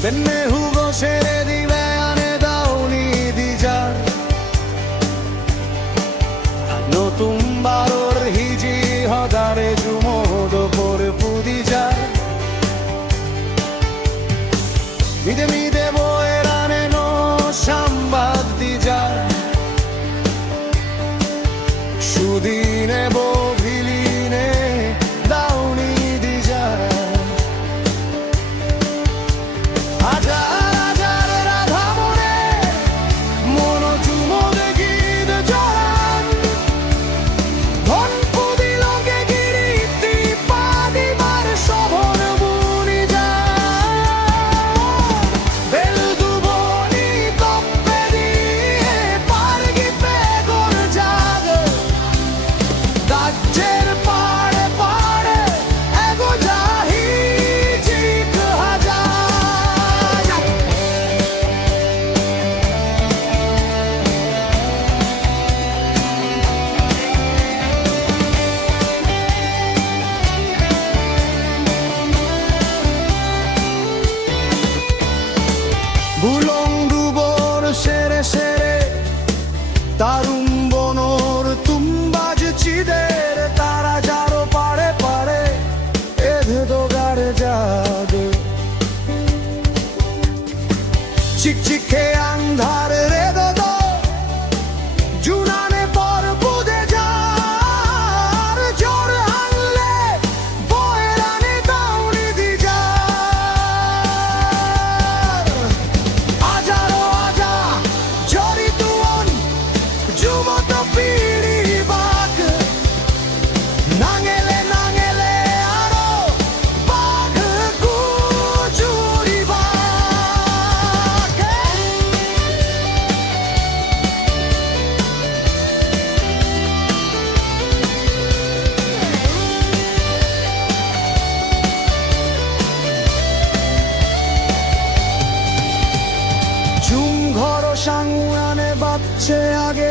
Venne Hugo scere di veane da un'idija No tumbaror hiji hodare jumodo por pudija Mide mide boerane no shambad dija Shudine bo bhiline dauni dija হাজার হাজার রাধা মনে মন চুমোদে গীত জড়ান ধন পুদি লগে গিরিতি পাদিবার শোভন বুনি যায় বেল দুবনি তপ্পে দিয়ে পারগি পেগর জাগ রাজ্যের পাড়ে পাড়ে এগো যাহি চিক হাজার বুলং ডুবর সেরে সেরে তারুম বনর তুম্বাজ চিদের তারা যারো পাড়ে পাড়ে এধে দোগার জাগ চিকচিকে আন্ধার রে দো জুনানে পর বুদে যার জোর হানলে বয়রানে দাউনি দি যা আজারো আজা জরি তুয়ন যুবত পিড়ি বাক নাঙেলে নাঙেলে আরো বাঘ কুচুরি বাক ঝুম ঘর সাংরানে বাজছে আগে